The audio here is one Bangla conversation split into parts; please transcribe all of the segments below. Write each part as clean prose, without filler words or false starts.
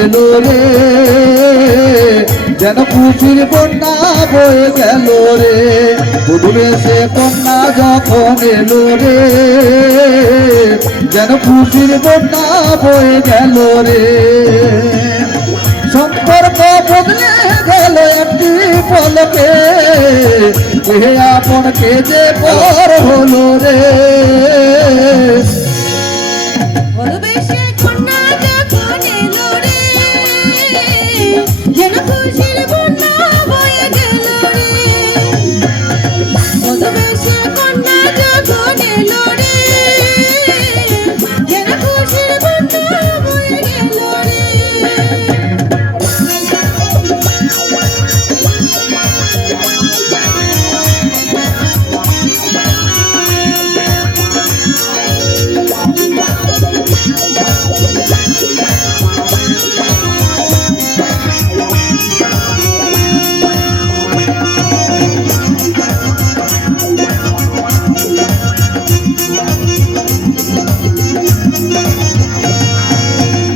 এলো রে, যেন খুশির বন্যা বয়ে গেল রে। বধূ বেশে কন্যা যখন এলো রে, যেন খুশির বন্যা বয়ে গেল রে। সম্পর্ক বদলে গেল একটি পলকে, এ আপনকে যে পর হলো রে।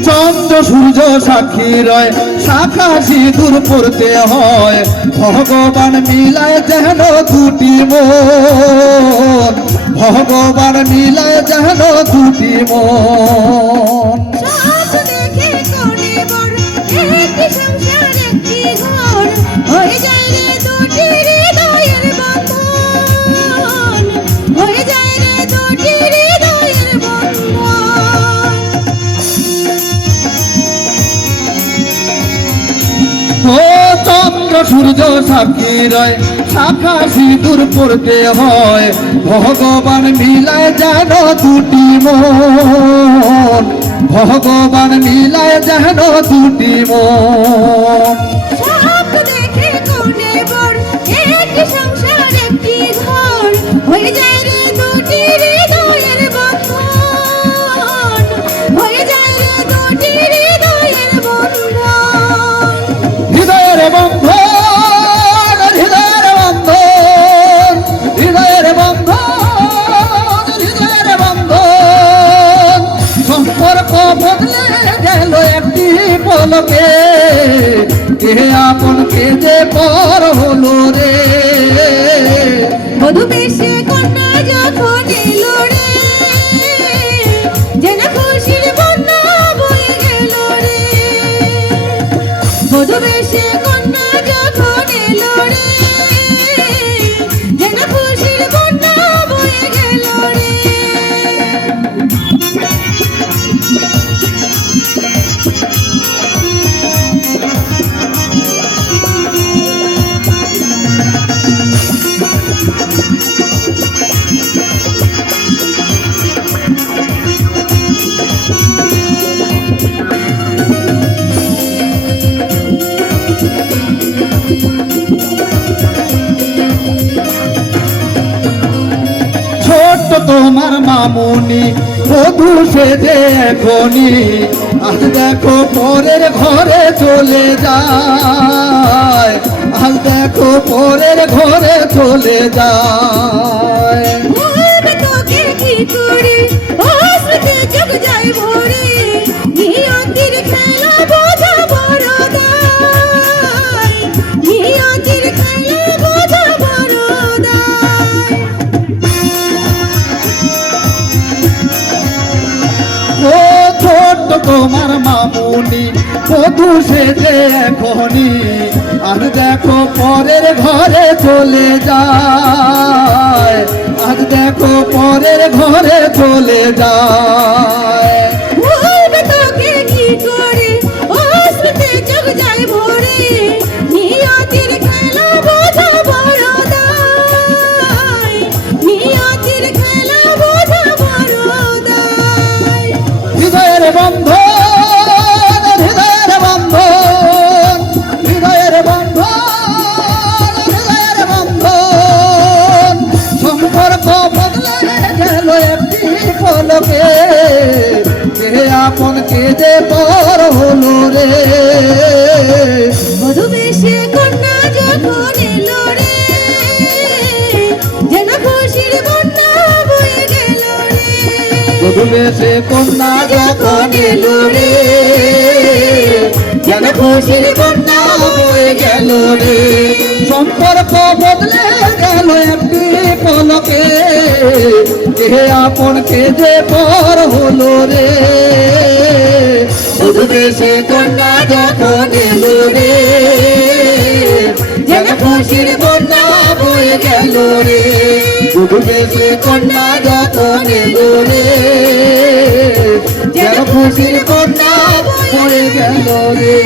চন্দ্র সূর্য সাক্ষী রয়, শাখা সিঁদুর পড়তে হয়, ভগবান মিলায় যেন দুটি মন, ভগবান মিলায় যেন দুটি মন। ও চন্দ্র সূর্য সাক্ষী রয়, শাখা সিঁদুর পড়তে হয়, ভগবান মিলায় যেন দুটি মন, ভগবান মিলায় যেন দুটি মন। পলকে কে আপনকে যে পর হলো রে। বধূ বেশে কন্যা যখন এলো রে, যেন খুশির বন্যা বয়ে গেল রে। বধূ বেশে কন্যা যখন এলো রে, যেন খুশির বন্যা বয়ে গেল রে। তোমার মামুনি বধূ সেজে এখনি, আজ দেখো পরের ঘরে চলে যায়, আজ দেখো পরের ঘরে চলে যায়। তোকে কি করি অস্মৃতি যোগ যায় ভরে, নিয়তির খেলা বোঝা বড় দায়, নিয়তির খেলা বোঝা বড় দায়। ও ছোট্ট তোমার মামুনি বধূ সেজে এখনি, আর দেখো পরের ঘরে চলে যায়, আজ দেখো পরের ঘরে চলে যায়। তোকে কি করে অস্মৃতি যোগ যায় ভরে, নিয়তির খেলা বোঝা বড় দায়, নিয়তির খেলা বোঝা বড় দায়। হৃদয়ের বন্ধন, হৃদয়ের বন্ধন, হৃদয়ের বন্ধন, হৃদয়ের বন্ধন। সম্পর্ক বদলে গেল একটি পলকে, কে আপনকে যে পর হলো রে। বধূ বেশে কন্যা যখন এলো রে, যেন খুশির বন্যা বয়ে গেল রে। বধূ বেশে কন্যা যখন এলো রে, খুশির বন্যা বয়ে গেল রে সম্পর্ক বদলে গেল একটি পলকে কে আপন কে যে পর হলো রে বধূ বেশে কন্যা যখন এলো রে যেন খুশির বন্যা বয়ে গেল রে বধূ বেশে কন্যা যখন এলো রে যেন খুশির বন্যা বয়ে গেল রে